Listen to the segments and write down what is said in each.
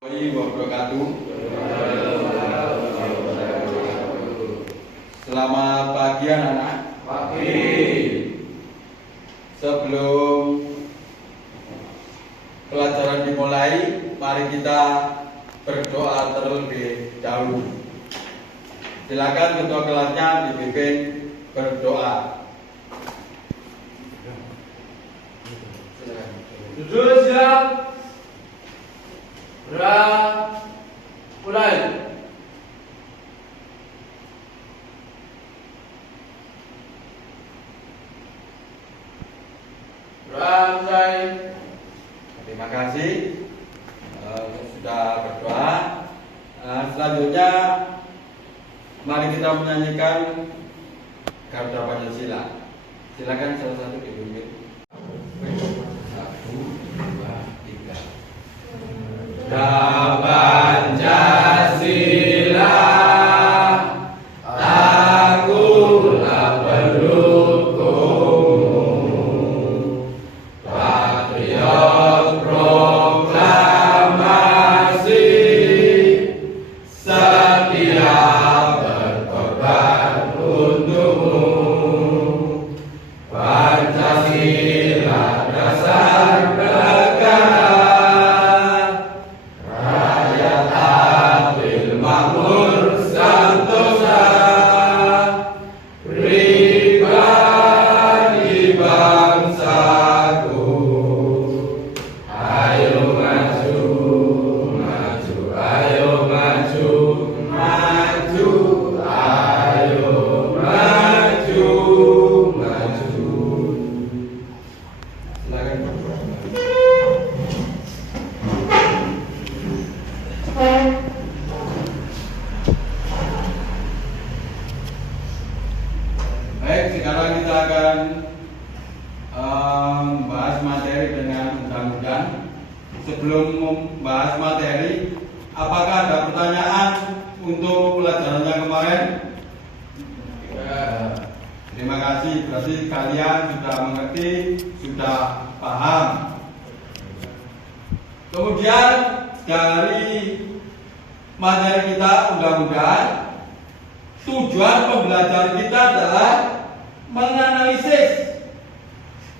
Wabarakatuh. Selamat pagi anak-anak. Pagi. Sebelum pelajaran dimulai, mari kita berdoa terlebih dahulu. Silakan ketua kelasnya dipimpin berdoa. Duduk siap. Mulai. Mulai. Terima kasih sudah berdoa. Selanjutnya mari kita menyanyikan Garuda Pancasila. Silakan salah satu dipimpin. 1, 2, 3. Pancasila, akulah pendukungmu, patriot proklamasi, setia berkorban untukmu. Pancasila dasar negara. Baik, sekarang kita akan membahas materi dengan undang-undang. Sebelum membahas materi, apakah ada pertanyaan untuk pelajarannya kemarin? Ya. Terima kasih, berarti kalian sudah mengerti, sudah paham. Kemudian dari materi kita undang-undang, tujuan pembelajaran kita adalah menganalisis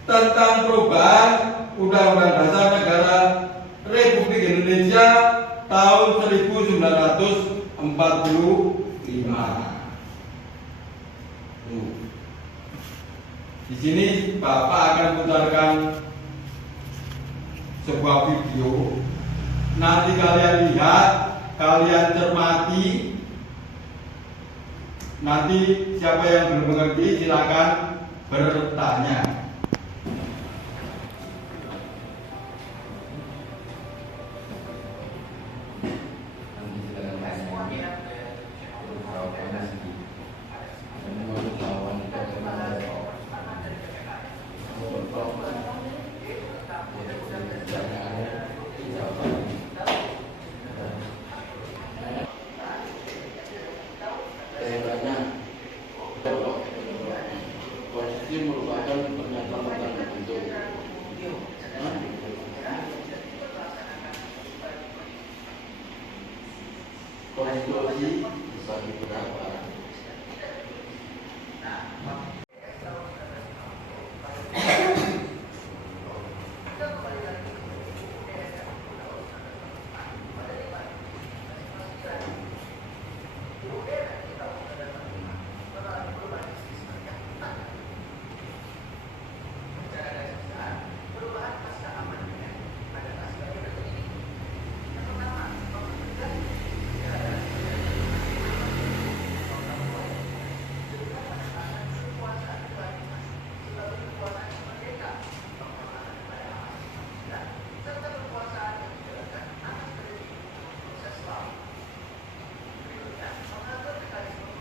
tentang perubahan Undang-Undang Dasar Negara Republik Indonesia tahun 1945. Di sini Bapak akan putarkan sebuah video. Nanti kalian lihat, kalian cermati. Nanti siapa yang belum mengerti silakan bertanya. Konstitusi merupakan pernyataan terbentuk. Konstitusi bisa diberapa?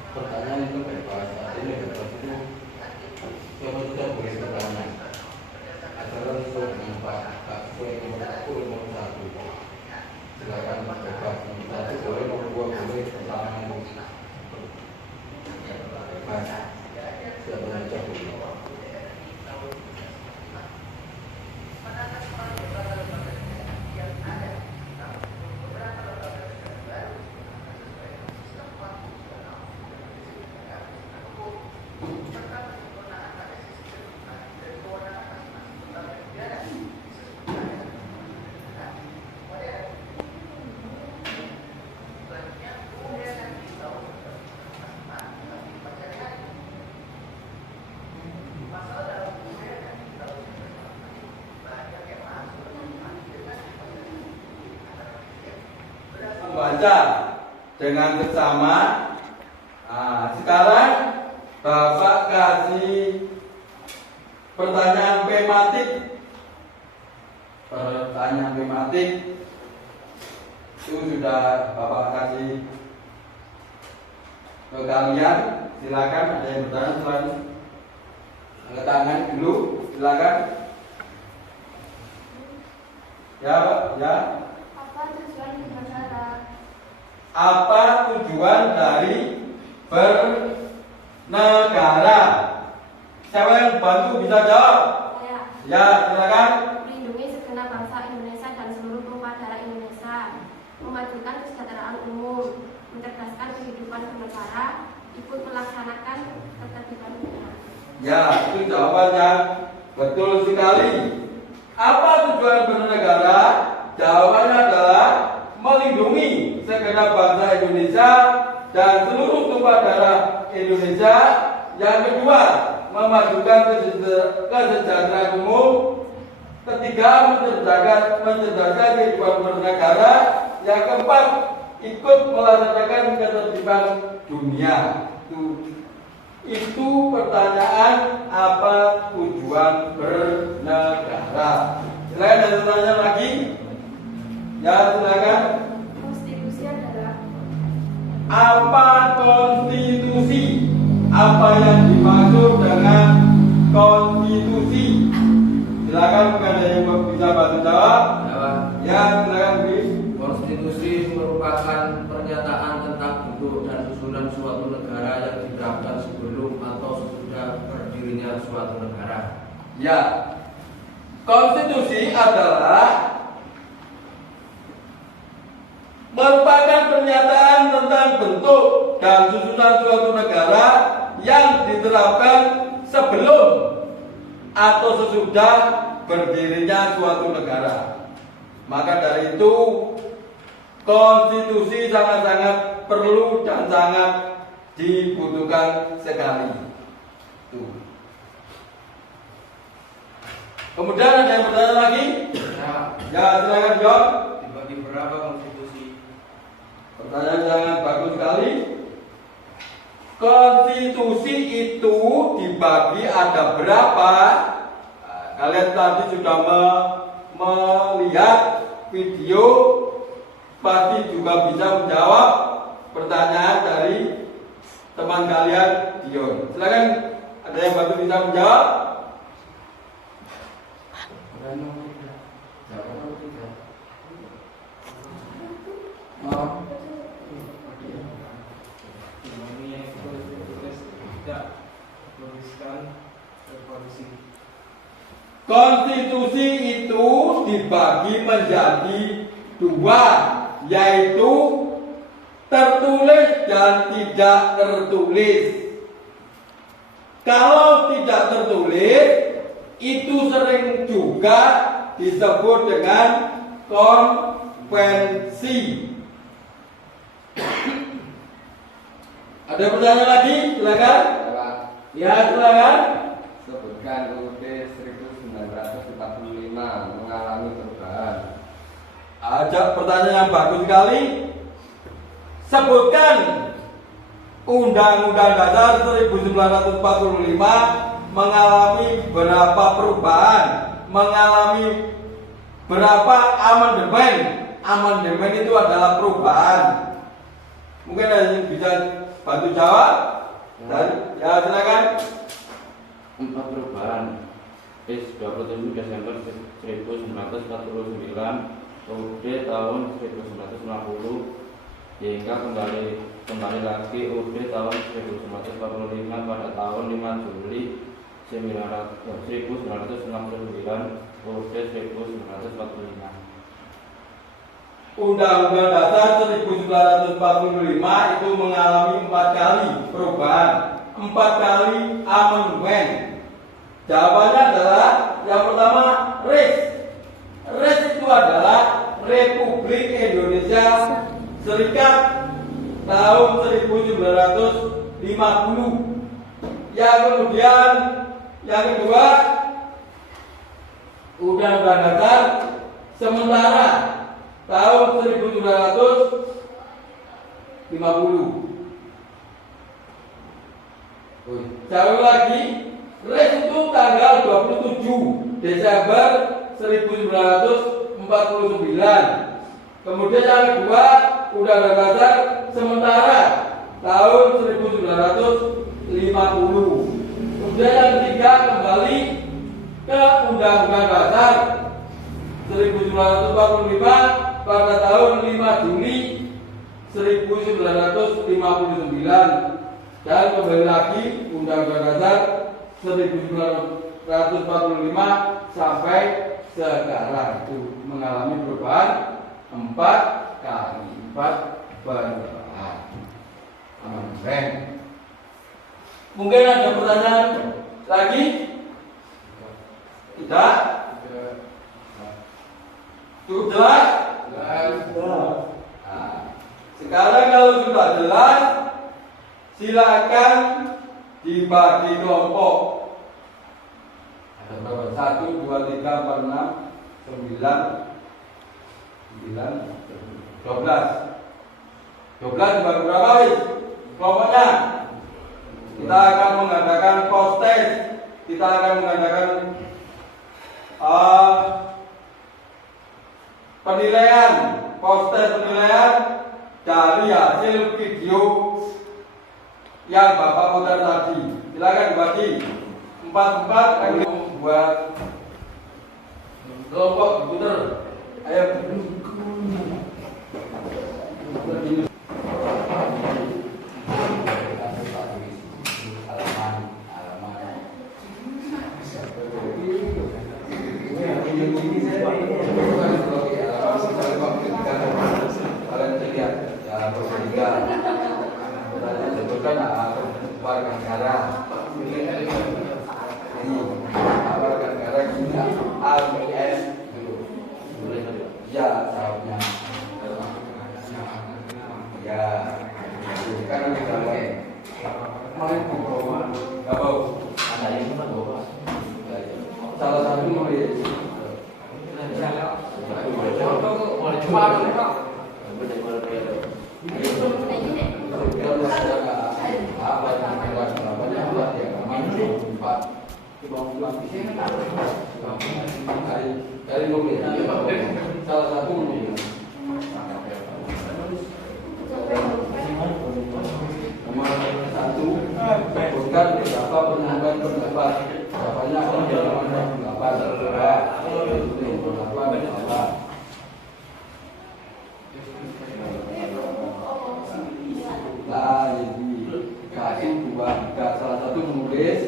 Pertanyaan itu bebas, ini bebas itu siapa saja boleh bertanya. Acara sesuai dengan Pak sesuai nomor 1. Silakan bebas. Nomor 1 boleh, nomor 2 boleh, pertama itu bebas. Siapa saja boleh. baca dengan seksama. Nah, sekarang Bapak kasih pertanyaan tematik. Pertanyaan tematik itu sudah Bapak kasih ke kalian. Silakan, ada yang bertanya silakan. Angkat tangan dulu, silakan. Ya, Pak, ya. Apa tujuan bernegara? Apa tujuan dari bernegara? Siapa yang bantu bisa jawab? Saya Ya, silakan. melindungi segenap bangsa Indonesia dan seluruh tumpah darah Indonesia, memajukan kesejahteraan umum, mencerdaskan kehidupan bernegara, ikut melaksanakan ketertiban negara. Ya, itu jawabannya betul sekali. Apa tujuan bernegara? Jawabannya adalah melindungi segenap bangsa Indonesia dan seluruh tumpah darah Indonesia. Yang kedua, memajukan kesejahteraan umum. Ketiga, mencerdaskan kehidupan bernegara. Yang keempat, ikut melaksanakan ketertiban dunia. Itu pertanyaan apa tujuan bernegara. Silakan ada tanya lagi. Ya, silakan. Konstitusi adalah Apa konstitusi? Apa yang dimaksud dengan konstitusi? Silakan, mungkin ada yang bisa bantu jawab. Ya, silakan, Bis. Konstitusi merupakan pernyataan tentang bentuk dan susunan suatu negara yang diterapkan sebelum atau sesudah berdirinya suatu negara. Ya, konstitusi adalah merupakan pernyataan tentang bentuk dan susunan suatu negara yang diterapkan sebelum atau sesudah berdirinya suatu negara. Maka dari itu, konstitusi sangat-sangat perlu dan sangat dibutuhkan sekali. Tuh. Kemudian ada yang bertanya lagi? Ya, silakan jawab. Dibagi berapa konstitusi? Pertanyaan sangat bagus sekali. Konstitusi itu dibagi ada berapa? Nah, kalian tadi sudah melihat video, pasti juga bisa menjawab pertanyaan dari teman kalian Dion. Silakan, ada yang bantu bisa menjawab? Konstitusi itu dibagi menjadi dua, yaitu tertulis dan tidak tertulis. Kalau tidak tertulis, itu sering juga disebut dengan konvensi. Ada pertanyaan lagi? Silakan. Ya, silakan. Sebutkan UUD 1945 mengalami perubahan. Ada pertanyaan yang bagus sekali. Sebutkan Undang-Undang Dasar 1945 mengalami berapa perubahan, mengalami berapa amandemen. Amandemen itu adalah perubahan. Mungkin ada yang bisa bantu jawab? Dan, ya, silakan. 4 perubahan. 27 Desember 1949 UUD tahun 1960 hingga kembali lagi UUD tahun 1945 pada tahun 5 Juli 1969 UUD 1945. Undang-Undang Dasar 1945 itu mengalami 4 kali perubahan, 4 kali amandemen. Jawabannya adalah yang pertama RIS. RIS itu adalah Republik Indonesia Serikat tahun 1950. Yang kemudian yang kedua Undang-Undang Dasar sementara tahun 1945 Jauh lagi, res itu tanggal 27 Desember 1949. Kemudian yang kedua, Undang-Undang Dasar sementara tahun 1950. Kemudian yang ketiga kembali ke Undang-Undang Dasar 1945 pada tahun 5 Juli 1959 dan kembali lagi Undang-Undang Dasar 1945 sampai sekarang itu mengalami perubahan 4 kali, 4 perubahan. Amin. Mungkin ada pertanyaan lagi? Tidak? Cukup jelas? Nah, sekarang kalau sudah jelas, silakan dibagi kelompok. Ada berapa? 1, 2, 3, 4, 6, 9, 12. 12 dibagi berapa wis? Kelompoknya? Kita akan mengadakan post test. Kita akan mengadakan penilaian, post test penilaian dari hasil video yang Bapak putar tadi. Silakan dibagi 4 membuat kelompok komputer. Ayo. Warga negara kita ABS dulu. Ya, jawabnya. Ya, karena kita main bawa, nggak bawa. Ada yang mana bawa? Salah satu nulis. Dari mobil, salah satu mobil. Nomor 1, sebutkan beberapa penambahan pendapat. Jawabannya pendapat. Kasih 2, 3, salah satu menulis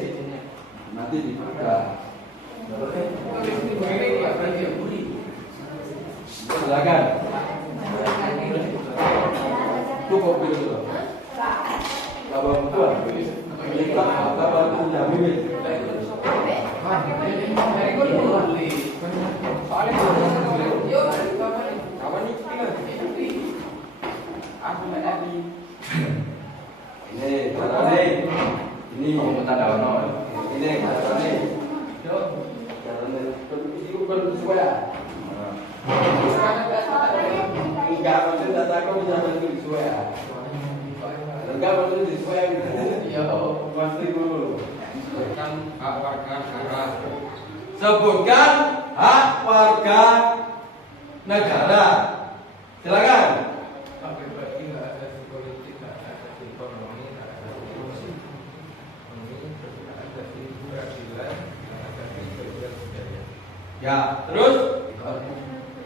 nanti dibuka. Silakan. Cukup dulu. Kabar buka. Kabar punya bibit. Ini caranya. Ini tanda honor. Ini caranya. Itu bersesuaian. Enggak, maksudnya data kau bisa bantu sesuaian. Enggak, maksudnya sesuaian. Ya, pasti dulu. Sebutkan hak warga negara. Sebutkan hak warga negara. Silakan. Hak pribadi nggak ada di politik, nggak ada di ekonomi, nggak ada di kursi. Nggak ada di peradilan, nggak ada di sosial budaya. Ya, terus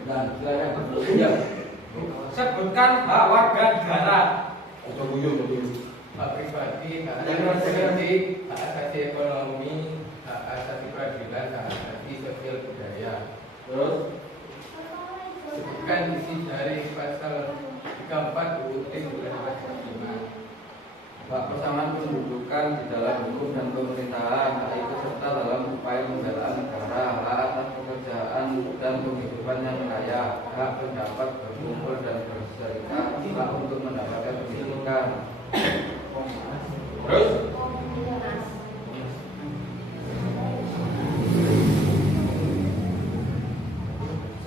dan silakan. Ya. Sebutkan hak warga negara. Hak pribadi, hak asasi politik, hak asasi ekonomi, hak asasi peradilan, hak asasi sosial budaya. Terus Sebutkan isi dari pasal 34 UUD 1945. Hak persamaan kedudukan di dalam hukum dan pemerintahan, hak ikut serta dalam upaya pembelaan negara, hak atas pekerjaan dan penghidupan yang layak, hak pendapat, berkumpul dan berserikat, hak untuk mendapatkan pendidikan. terus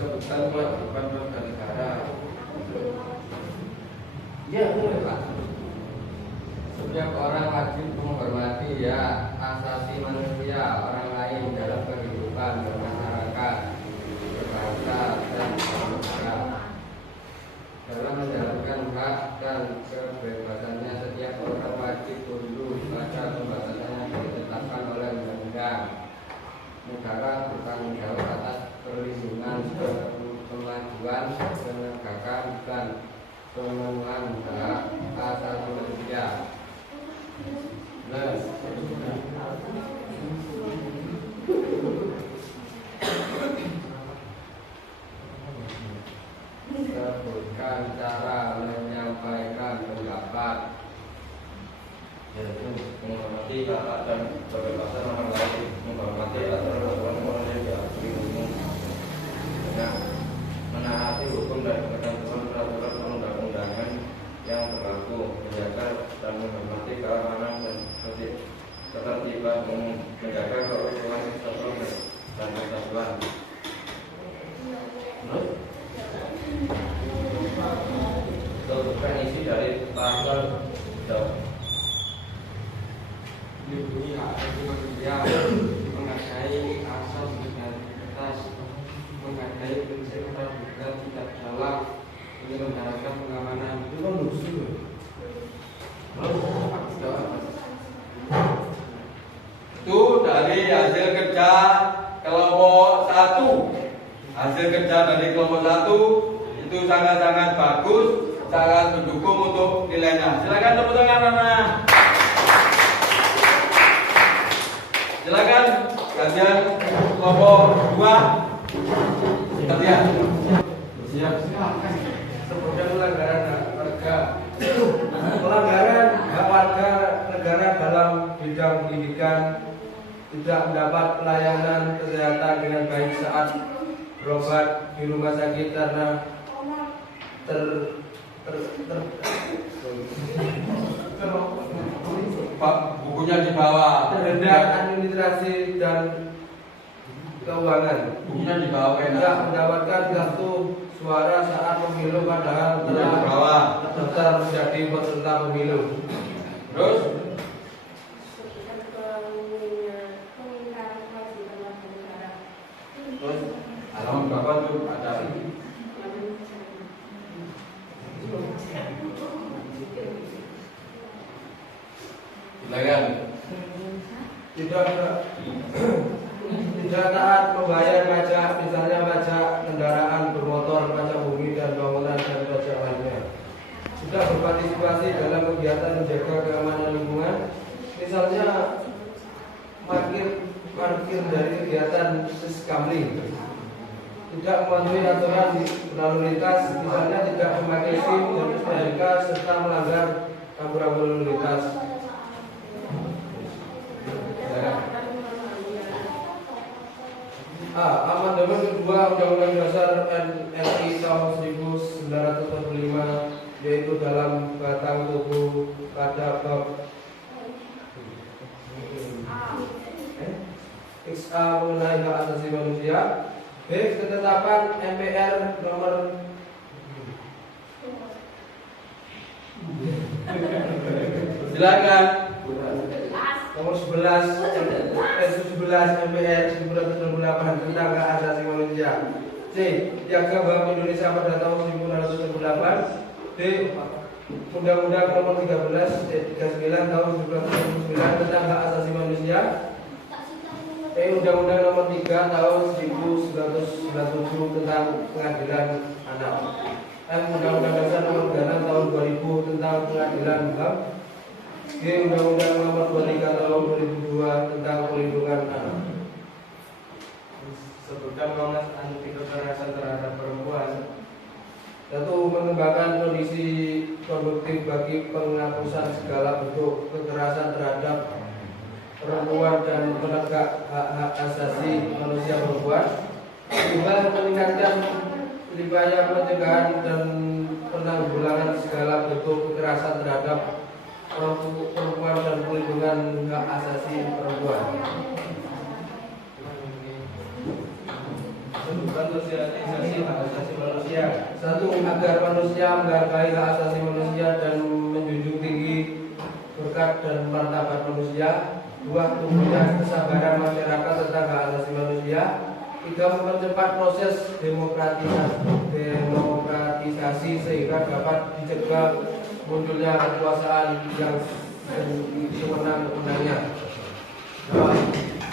Sebutkan kewajiban warga negara. Iya, betul Pak. Setiap orang wajib menghormati hak asasi manusia orang lain dalam kehidupan bermasyarakat, berbangsa dan bernegara. Dalam menjalankan hak dan kebebasannya, setiap orang wajib tunduk pada pembatasan yang ditetapkan oleh undang-undang. Negara bertanggung jawab atas perlindungan, kemajuan, penegakan dan pemenuhan hak asasi manusia. Sebutkan cara menyampaikan pendapat. Yaitu menghormati hak dan kebebasan orang lain, menghormati aturan-aturan orang yang diakui umum, dengan menaati hukum dan ketentuan peraturan perundang-undangan yang berlaku, menjaga dan menghormati keamanan dan ketertiban umum, menjaga keutuhan sistem dan kesatuan. Sebutkan isi dari pasal Melindungi hak asasi manusia, menghargai asas solidaritas, menghargai prinsip praduga tidak salah, menyelenggarakan pengamanan. Itu kan lucu. Itu dari hasil kerja kelompok 1. Hasil kerja dari kelompok 1 itu sangat-sangat bagus, sangat mendukung untuk nilainya. Silakan tepuk tangan anak. Silakan kajian kelompok 2. Latihan. Siap. Sebutkan pelanggaran hak warga. Pelanggaran hak warga negara dalam bidang pendidikan, tidak mendapat pelayanan kesehatan dengan baik saat berobat di rumah sakit karena Pak, bukunya di bawah. terhendak administrasi dan keuangan, Bukunya di bawah. tidak mendapatkan kartu suara saat pemilu padahal Bukunya di telah bawah. terdaftar menjadi peserta pemilu. Terus halaman berapa tuh ada? Silakan. Tidak taat membayar pajak, misalnya pajak kendaraan bermotor, pajak bumi dan bangunan dan pajak lainnya. Tidak berpartisipasi dalam kegiatan menjaga keamanan lingkungan, misalnya parkir dari kegiatan siskamling. Tidak mematuhi aturan lalu lintas, misalnya tidak memakai SIM dan STNK serta melanggar rambu-rambu lalu lintas. Amandemen kedua Undang-Undang Dasar RI tahun 1945, yaitu dalam batang tubuh pada bab XA mengenai hak asasi manusia. B. Ketetapan MPR nomor Silakan. nomor 11 MPR 1968 tentang hak asasi manusia. C. Piagam HAM Indonesia pada tahun 1968. D. Undang-Undang nomor 39 tahun 1999 tentang hak asasi manusia. E. Undang-Undang nomor 3 tahun 1997 tentang pengadilan anak. F. Undang-Undang Dasar nomor 36 tahun 2000 tentang pengadilan HAM. G. Undang-Undang nomor 23 tahun 2002 tentang perlindungan anak. Sebutkan Komnas anti kekerasan terhadap perempuan. Satu, mengembangkan kondisi konduktif bagi penghapusan segala bentuk kekerasan terhadap perempuan dan menegak hak-hak asasi manusia perempuan. Dua, meningkatkan upaya pencegahan dan penanggulangan segala bentuk kekerasan terhadap perempuan dan perlindungan hak asasi perempuan. Sebutkan mensosialisasi hak asasi manusia. 1. Agar manusia menghargai hak asasi manusia dan menjunjung tinggi berkat dan martabat manusia. 2. Tumbuhnya kesadaran masyarakat tentang hak asasi manusia. 3. Mempercepat proses demokratisasi sehingga dapat dicegah munculnya kekuasaan yang sewenang-wenangnya.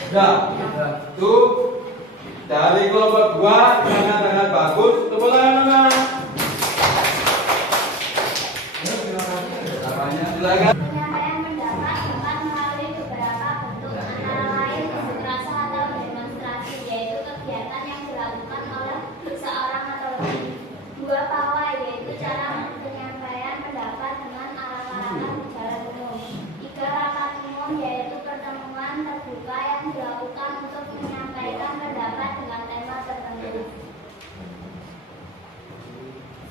Ya, itu dari kelompok 2 sangat bagus. Tepuk tangan, silakan. Penyampaian pendapat dapat melalui beberapa bentuk, antara lain unjuk rasa atau demonstrasi, yaitu kegiatan yang dilakukan oleh seorang atau lebih. 2. Pawai, yaitu cara penyampaian pendapat dengan arak-arakan di jalan umum. 3. Rapat umum, yaitu pertemuan terbuka yang dilakukan untuk menyampaikan pendapat dengan tema tertentu.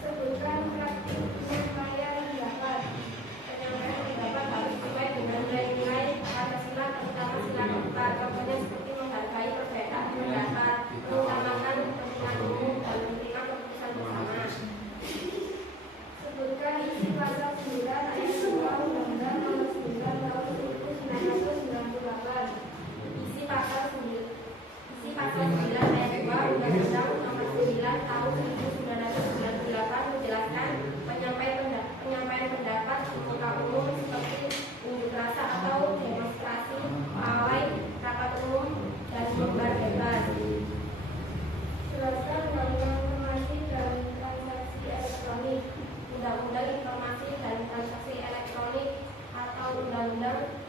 Sebutkan praktik penyampaian pendapat. Penyampaian pendapat harus sesuai dengan nilai-nilai Pancasila, terutama sila keempat. Contohnya seperti menghargai perbedaan pendapat, mengutamakan kepentingan umum, dan menerima keputusan bersama. Sebutkan isi pasal 9 ayat 2 Undang-Undang Nomor 9 Tahun 1998. Isi pasal 9 ayat 2 Undang-Undang Nomor 9 Tahun 1998 menjelaskan penyampaian pendapat di muka umum seperti unjuk rasa atau demonstrasi, pawai, rapat umum, dan nobar bebas. Jelaskan Undang-Undang Informasi dan Transaksi Elektronik. Undang-Undang Informasi dan Transaksi Elektronik atau Undang-Undang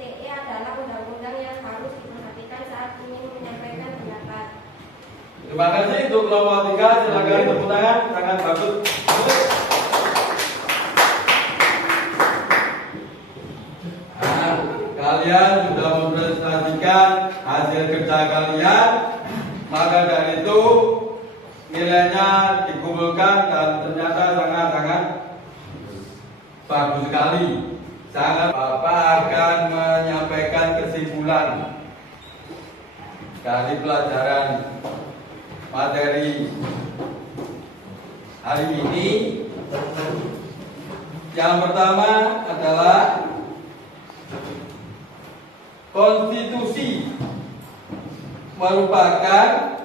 ITE adalah undang-undang yang harus diperhatikan saat ingin menyampaikan pendapat. Terima kasih untuk kelompok 3. Silakan tepuk tangan, sangat bagus. Nah, kalian sudah mempresentasikan hasil kerja kalian, maka dari itu nilainya dikumpulkan dan ternyata sangat bagus sekali. Bapak akan menyampaikan kesimpulan dari pelajaran materi hari ini. Yang pertama adalah konstitusi merupakan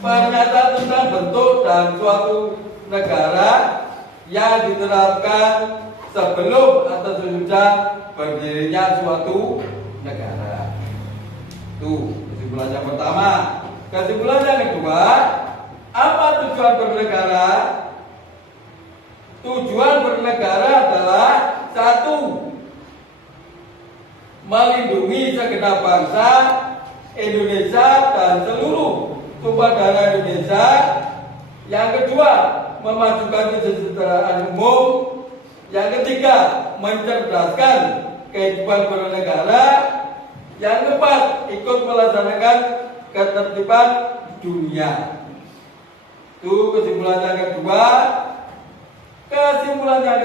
pernyataan tentang bentuk dan suatu negara yang diterapkan sebelum atau sesudah berdirinya suatu negara. Itu kesimpulan yang pertama. Kesimpulan yang kedua, apa tujuan bernegara? Tujuan bernegara adalah 1. Melindungi segenap bangsa Indonesia dan seluruh tumpah darah Indonesia. Yang kedua, memajukan kesejahteraan umum. Yang ketiga, mencerdaskan kehidupan bernegara. Yang keempat, ikut melaksanakan ketertiban dunia. Itu kesimpulan yang kedua. Kesimpulan yang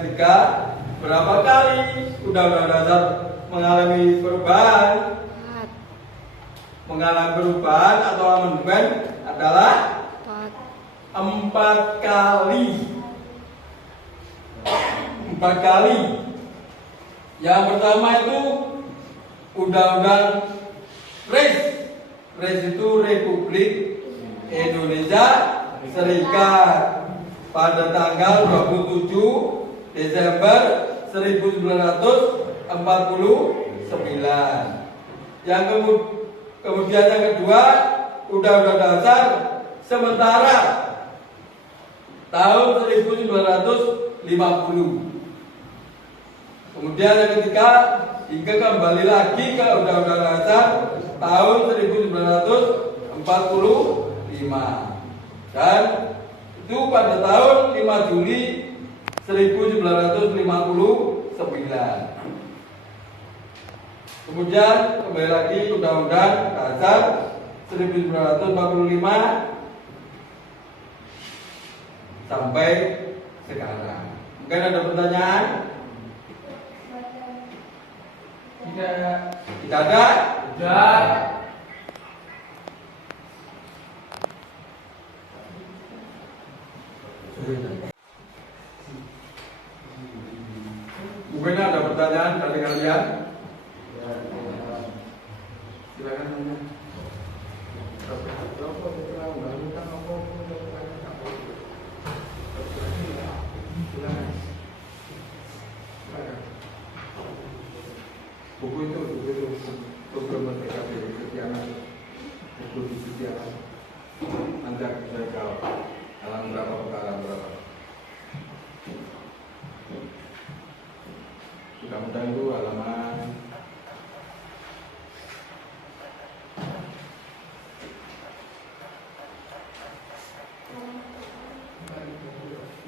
ketiga, berapa kali Undang-Undang Dasar mengalami perubahan? Mengalami perubahan atau amandemen adalah 4 kali. 4 kali. Yang pertama itu Undang-Undang RES. RES itu Republik Indonesia Serikat pada tanggal 27 Desember 1949. Yang kemudian yang kedua, Undang-Undang Dasar sementara tahun 1950. Kemudian yang ketiga, hingga kembali lagi ke Undang-Undang Dasar tahun 1945. Dan itu pada tahun 5 Juli 1959. Kemudian kembali lagi Undang-Undang Dasar 1945 sampai sekarang. Mungkin ada pertanyaan? Tidak ada? Tidak. Mungkin ada pertanyaan dari kalian? Silakan tanya. Buku itu program PKB Setiawan, buku di Setiawan. Anda bisa jawab halaman berapa ke halaman berapa? Undang-undang itu halaman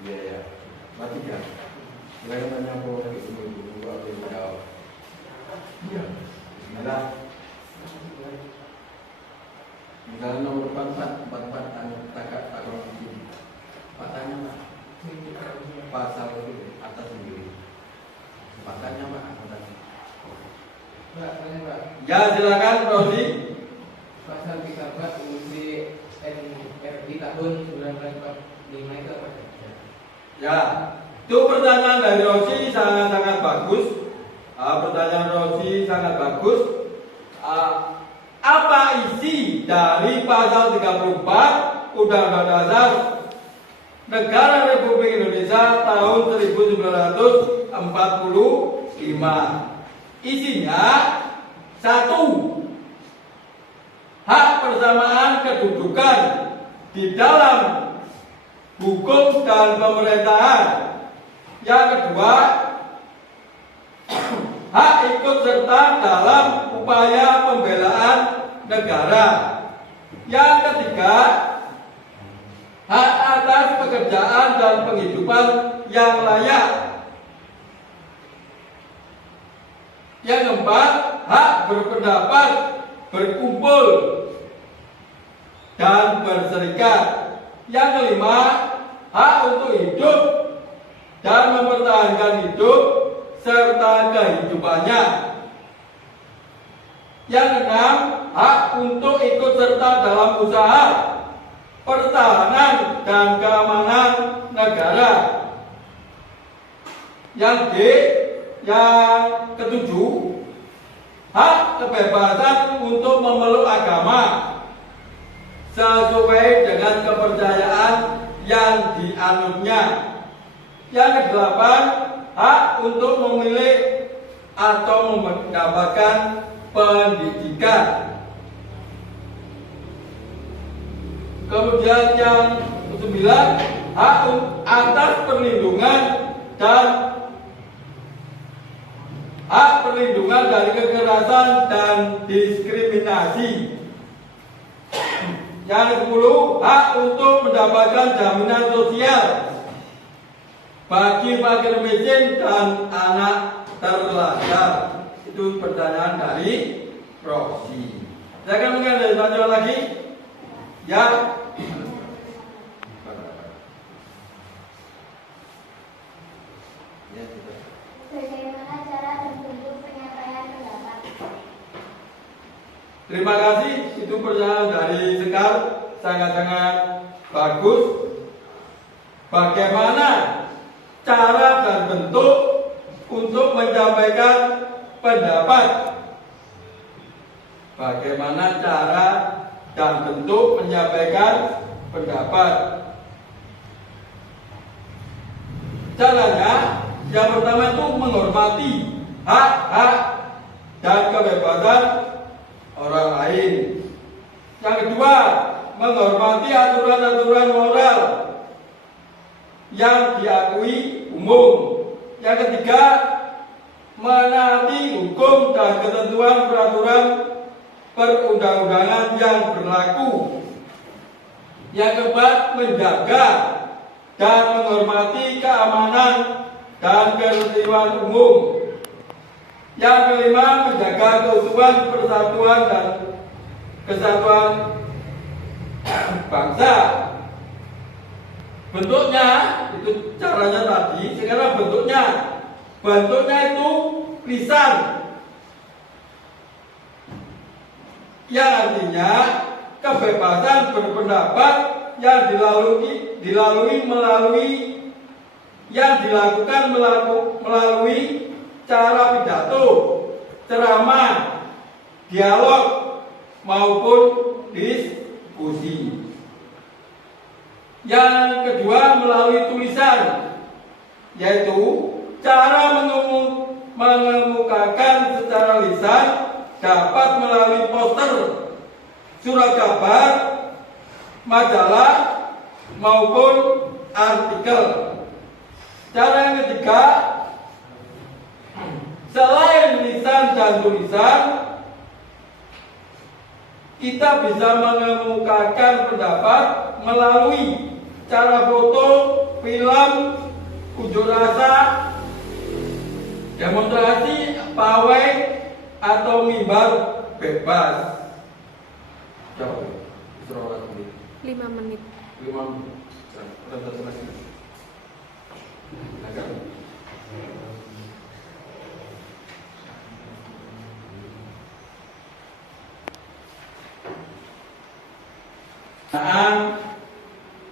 ya, mati kan? Silakan tanya apa itu buku apa yang jawab? Iya, Bismillah. Misalnya nomor 44 takak Pak tanya Pak, pasal itu atas sendiri. Makanya Pak, Pak, tanya Pak. ya silakan Rodi. Pasal 13 UUD RI tahun 1945 itu apa? Ya, itu pertanyaan dari Rosi sangat-sangat bagus. Pertanyaan Rosi sangat bagus. Apa isi dari pasal 34 Undang-Undang Dasar Negara Republik Indonesia tahun 1945? Isinya 1. Hak persamaan kedudukan di dalam hukum dan pemerintahan. Yang kedua, hak ikut serta dalam upaya pembelaan negara. Yang ketiga, hak atas pekerjaan dan penghidupan yang layak. Yang keempat, hak berpendapat, berkumpul, dan berserikat. Yang kelima, hak untuk hidup dan mempertahankan hidup serta kehidupannya. Yang keenam, hak untuk ikut serta dalam usaha, pertahanan dan keamanan negara. Yang D, yang ketujuh, hak kebebasan untuk memeluk agama sesuai dengan kepercayaan yang dianutnya. Yang kedelapan, hak untuk memilih atau mendapatkan pendidikan. Kemudian yang ke-9, hak atas perlindungan dan hak perlindungan dari kekerasan dan diskriminasi. Yang ke-10, hak untuk mendapatkan jaminan sosial bagi fakir miskin dan anak terlantar. Itu pertanyaan dari Rosi. Saya akan mengambil satu lagi. Ya. Bagaimana cara dan bentuk penyampaian pendapat? Terima kasih. Itu pertanyaan dari Sekar, sangat-sangat bagus. Bagaimana cara dan bentuk untuk menyampaikan pendapat? Bagaimana cara dan bentuk menyampaikan pendapat? Caranya, yang pertama itu menghormati hak-hak dan kebebasan orang lain. Yang kedua, menghormati aturan-aturan moral yang diakui umum. Yang ketiga, menaati hukum dan ketentuan peraturan perundang-undangan yang berlaku. Yang keempat, menjaga dan menghormati keamanan dan ketertiban umum. Yang kelima, menjaga keutuhan persatuan dan kesatuan bangsa. Bentuknya itu caranya tadi, sekarang bentuknya itu lisan. yang artinya kebebasan berpendapat yang dilakukan melalui cara pidato, ceramah, dialog maupun diskusi. Yang kedua melalui tulisan, yaitu cara mengemukakan secara lisan dapat melalui poster, surat kabar, majalah maupun artikel. Cara yang ketiga, selain lisan dan tulisan, kita bisa mengemukakan pendapat melalui cara foto, film, unjuk rasa, demonstrasi, pawai, atau mimbar bebas. Jauh, 5 menit. 5 menit.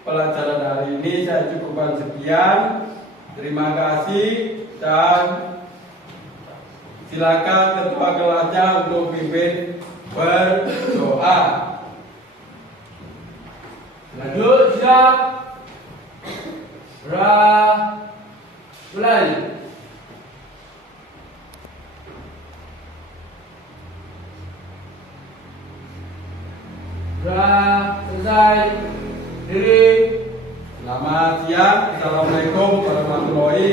Pelajaran hari ini saya cukupkan sekian. Terima kasih dan silakan ketua kelasnya untuk pimpin berdoa. Lanjut, siap. Mulai. Selesai. Diri. Selamat siang. Assalamualaikum warahmatullahi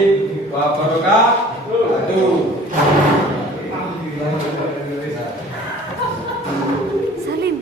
wabarakatuh. Salim.